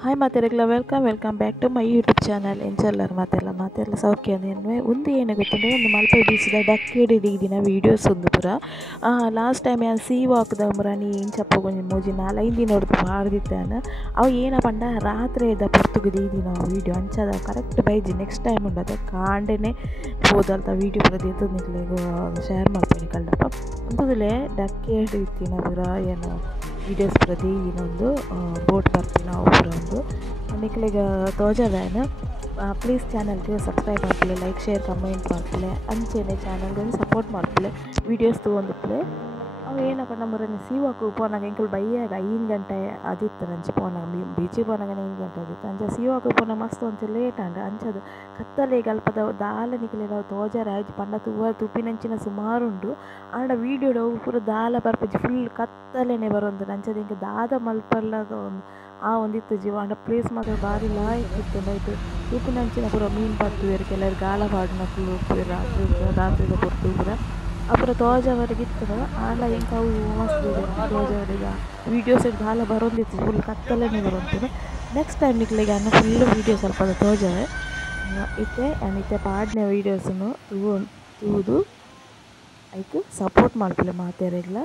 hi ಮಾತೆರೆಗ್ಲ welcome back to my YouTube channel ಎಂಚಲ್ಲರು ಮಾತೆಲ್ಲ ಸೌಖ್ಯ ಒಂದು ಏನು ಗೊತ್ತುಂಟು ಒಂದು ಮಲ್ಪೆ ಬೀಚ್ದ ಡಕ್ಕೆಡ್ ದಿನ ವೀಡಿಯೋಸ್ ಒಂದು ಪೂರ ಲಾಸ್ಟ್ ಟೈಮ್ ನಾನು ಸೀ ವಾಕ್ದ ಮುರಾನಿ ಇಂಚಪ್ಪ ಕೊಂಚ ಮೂಜಿ 4-5 ದಿನ ಹೊಡೆದು ಮಾಡಿದ್ದಾನೆ ಅವು ಏನ ಪಂಡ ರಾತ್ರಿ ಇದ್ದ ಪುರ್ತುಗೆ ದಿನ ವೀಡಿಯೋ ಅಂಚದ ಕರೆಕ್ಟ್ ಬೈಜಿ ನೆಕ್ಸ್ಟ್ ಟೈಮ್ ಉಂಡದೆ ಕಾಂಡೆನೆ ಹೋದಲ್ತ ವೀಡಿಯೋ ಪೂರ ಎದ್ದು ನಿಕ್ಲೆಗೆ ಶೇರ್ ಮಾಡ್ತೀನಿ ಕಳ್ಳಪ್ಪ ಅಂತದಲ್ಲೇ ಡಕ್ಕೆಡ್ ಇತ್ತಿನ ಪೂರ ಏನು ವೀಡಿಯೋಸ್ ಪೂರ ದಿನೊಂದು ಬೋಟ್ ಬರ್ತೀನಿ ನಾವು ಪೂರ ಒಂದು ನಿಕ್ಲೆಗೆ ತೋಜವೇನು ಪ್ಲೀಸ್ ಚಾನಲ್ಗೆ ಸಬ್ಸ್ಕ್ರೈಬ್ ಮಾಡ್ಕೊಳ್ಳಿ ಲೈಕ್ ಶೇರ್ ಕಮೆಂಟ್ ಮಾಡ್ಕೊಳ್ಳಿ ಅಂಚೆನೆ ಚಾನಲ್ಗೆ ಸಪೋರ್ಟ್ ಮಾಡ್ಕೊಳ್ಳಿ ವೀಡಿಯೋಸ್ ತೊಗೊಂಡಿಪ್ಲೆ ಅವು ಏನಪ್ಪ ನಮ್ಮೂರಲ್ಲಿ ಸೀವಾಕು ಪೋನಾಗ ಎಂಕಲ್ ಬೈಯಾಗ 5 ಗಂಟೆ ಆದಿತ್ತು ನಂಚೆ ಪೋನಾಗ ಬೀಚಿಗೆ ಪೋನಾಗ 5 ಗಂಟೆ ಆದಿತ್ತು ಅಂಚೆ ಸೀವಾಕು ಪೋನಾಗ ಮಸ್ತ್ ಒಂಚೆ ಲೇಟ್ ಅಂಡ ಅಂಚದು ಕತ್ತಲೆ ಅಲ್ಪದ ದಾಲ ನಿಕ್ಲೆಗ ತೋಜಾರ ಆಯ್ತು ಪಂಡ ತುಪ್ಪಿನಂಚಿನ ಸುಮಾರುಂಡು ಆಂಡ ವೀಡಿಯೋಡು ಅವು ಪೂರ ದಾಲ ಬರ್ಪಜ್ಜಿ ಫುಲ್ ಕತ್ತಲೆನೆ ಬರೋದು ಅಂಚದ ಹಿಂಗೆ ದಾದ ಮಲ್ಪರ್ಲಾಗ ಒಂದು ಒಂದಿತ್ತು ಜೀವ ಅಂಡ ಪ್ಲೇಸ್ ಮಾತ್ರ ಭಾರಿ ಲಾಯ್ಕಿತ್ತು ಆಯಿತು ತುಪ್ಪಿನಂಚಿನ ಪೂರ ಮೀನು ಪತ್ತು ಕೆಲವರು ಗಾಲ ಪಾಡಿನಕ್ಲು ರಾತ್ರಿಗೆ ಕೊಟ್ಟು ಪೂರ ಅಪರ ತೋಜವರೆಗಿತ್ತು ಆಂಡ ಇಂಕ ಅವು ಮಸ್ತ್ ತೋಜವರೆಗ ವೀಡಿಯೋಸ್ ಗಾಲ ಬರೋದಿತ್ತು ಫುಲ್ ಕತ್ತಲೆನೆ ಬರೋದು ನೆಕ್ಸ್ಟ್ ಟೈಮ್ ನಿಕ್ಲೆಗೆ ಅನ್ನ ಫುಲ್ ವೀಡಿಯೋಸ್ ಸ್ವಲ್ಪ ತೋಜವೆ ಇತ್ತೆ ಪಾಡ್ನೆ ವೀಡಿಯೋಸನ್ನು ತೂದು ಆಯ್ತು ಸಪೋರ್ಟ್ ಮಾಡ್ಕೊಳ್ಳಿ ಮಾತೆರೆಗ್ಲ